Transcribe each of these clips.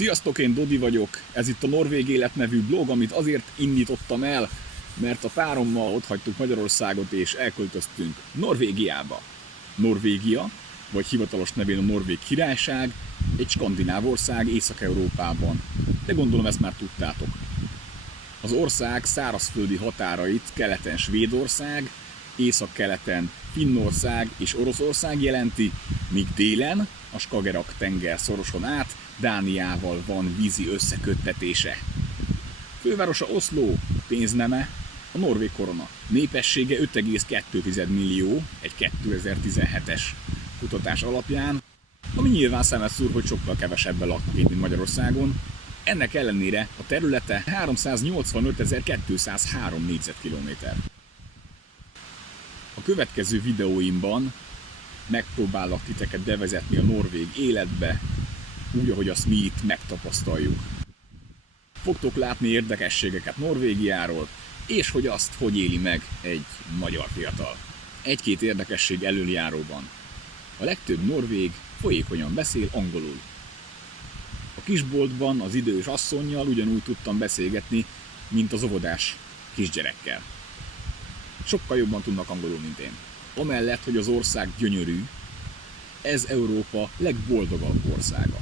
Sziasztok, én Dodi vagyok, ez itt a Norvég Élet nevű blog, amit azért indítottam el, mert a párommal otthagytuk Magyarországot és elköltöztünk Norvégiába. Norvégia, vagy hivatalos nevén a Norvég Királyság, egy skandináv ország Észak-Európában, de gondolom ezt már tudtátok. Az ország szárazföldi határait keleten Svédország, északkeleten Finnország és Oroszország jelenti, míg délen a Skagerrak-tenger szoroson át Dániával van vízi összeköttetése. Fővárosa Oszló, pénzneme a norvég korona. Népessége 5,2 millió egy 2017-es kutatás alapján, ami nyilván szemet szúr, hogy sokkal kevesebben laknak itt, mint Magyarországon. Ennek ellenére a területe 385.203 négyzetkilométer. A következő videóimban megpróbálok titeket bevezetni a norvég életbe, úgy, ahogy azt mi itt megtapasztaljuk. Fogtok látni érdekességeket Norvégiáról, és hogy azt, hogy éli meg egy magyar fiatal. Egy-két érdekesség elöljáróban. A legtöbb norvég folyékonyan beszél angolul. A kisboltban az idős asszonnyal ugyanúgy tudtam beszélgetni, mint az óvodás kisgyerekkel. Sokkal jobban tudnak angolul, mint én. Amellett, hogy az ország gyönyörű, ez Európa legboldogabb országa.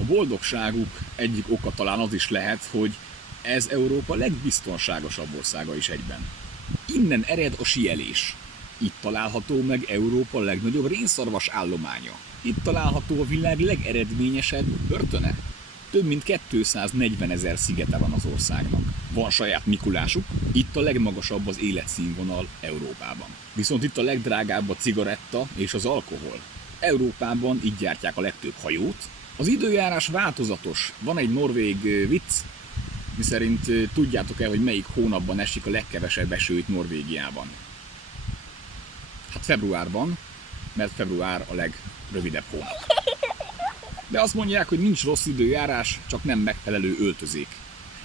A boldogságuk egyik oka talán az is lehet, hogy ez Európa legbiztonságosabb országa is egyben. Innen ered a síelés. Itt található meg Európa legnagyobb rénszarvas állománya. Itt található a világ legeredményesebb börtöne. Több mint 240 000 szigete van az országnak. Van saját Mikulásuk, itt a legmagasabb az életszínvonal Európában. Viszont itt a legdrágább a cigaretta és az alkohol. Európában így gyártják a legtöbb hajót. Az időjárás változatos. Van egy norvég vicc, miszerint tudjátok-e, hogy melyik hónapban esik a legkevesebb eső itt Norvégiában? Hát februárban, mert február a legrövidebb hónap. De azt mondják, hogy nincs rossz időjárás, csak nem megfelelő öltözék.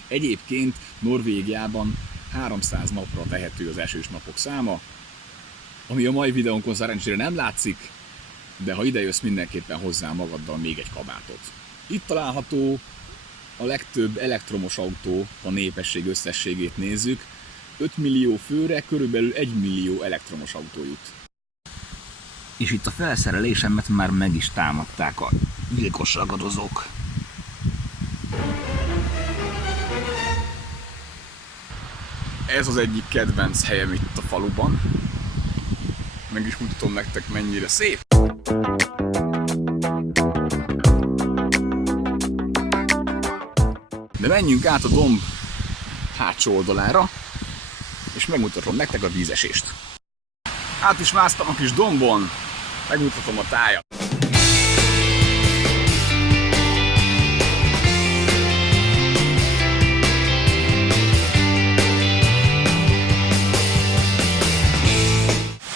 Egyébként Norvégiában 300 napra tehető az esős napok száma, ami a mai videónkon szerencsére nem látszik, de ha ide jössz, mindenképpen hozzá magaddal még egy kabátot. Itt található a legtöbb elektromos autó, a népesség összességét nézzük. 5 millió főre körülbelül 1 millió elektromos autó jut. És itt a felszerelésemet már meg is támadták a gyilkos ragadozók. Ez az egyik kedvenc helyem itt a faluban. Meg is mutatom nektek, mennyire szép. De menjünk át a domb hátsó oldalára, és megmutatom nektek a vízesést. Át is másztam a kis dombon, megmutatom a tájat.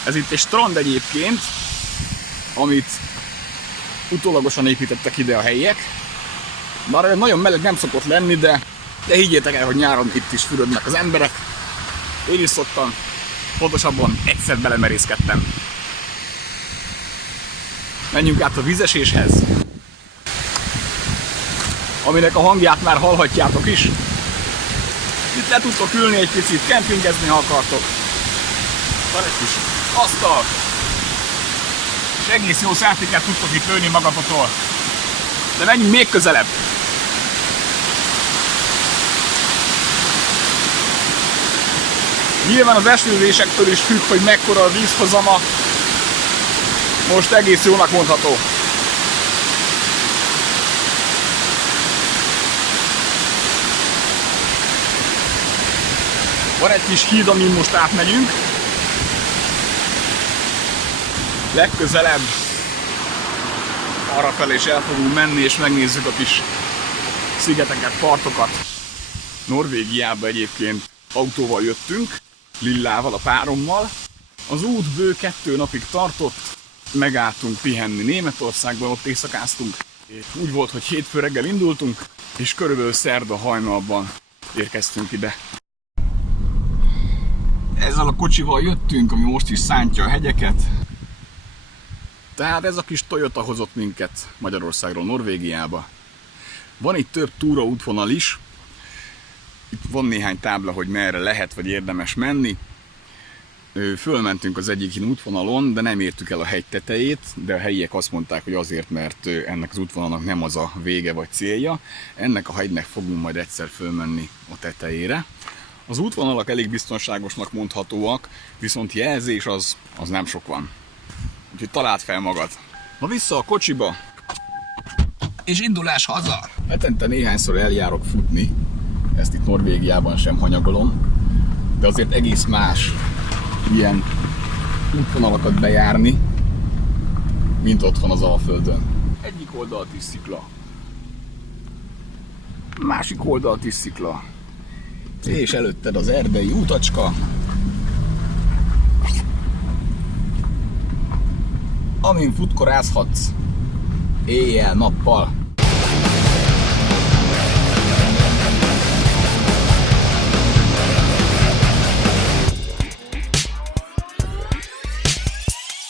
Ez itt egy strand egyébként, amit utólagosan építettek ide a helyiek. Bár nagyon meleg nem szokott lenni, de higgyétek el, hogy nyáron itt is fürödnek az emberek. Én is szoktam, pontosabban egyszer belemerészkedtem. Menjünk át a vízeséshez, aminek a hangját már hallhatjátok is. Itt le tudtok ülni egy picit, kempingezni, ha akartok. Van egy kis asztal, és egész jó szelfiket tudtok itt lőni magatokról. De menjünk még közelebb. Nyilván az esőzésektől is függ, hogy mekkora a vízhozama. Most egész jónak mondható. Van egy kis híd, amin most átmegyünk. Legközelebb arrafelé is el fogunk menni, és megnézzük a kis szigeteket, partokat. Norvégiába egyébként autóval jöttünk, Lillával, a párommal. Az út bő 2 napig tartott, megálltunk pihenni Németországban, ott éjszakáztunk. Úgy volt, hogy hétfő reggel indultunk, és körülbelül szerda hajnalban érkeztünk ide. Ezzel a kocsival jöttünk, ami most is szántja a hegyeket. Tehát ez a kis Toyota hozott minket Magyarországról Norvégiába. Van itt több túraútvonal is. Itt van néhány tábla, hogy merre lehet vagy érdemes menni. Fölmentünk az egyik útvonalon, de nem értük el a hegy tetejét, de a helyiek azt mondták, hogy azért, mert ennek az útvonalnak nem az a vége vagy célja. Ennek a hegynek fogunk majd egyszer fölmenni a tetejére. Az útvonalak elég biztonságosnak mondhatóak, viszont jelzés az nem sok van. Úgyhogy találd fel magad. Na vissza a kocsiba! És indulás haza! Hetente néhányszor eljárok futni, ezt itt Norvégiában sem hanyagolom, de azért egész más ilyen útvonalakat bejárni, mint otthon az Alföldön. Egyik oldalt is szikla, másik oldalt is szikla, és előtted az erdei útacska, amin futkorázhatsz éjjel-nappal.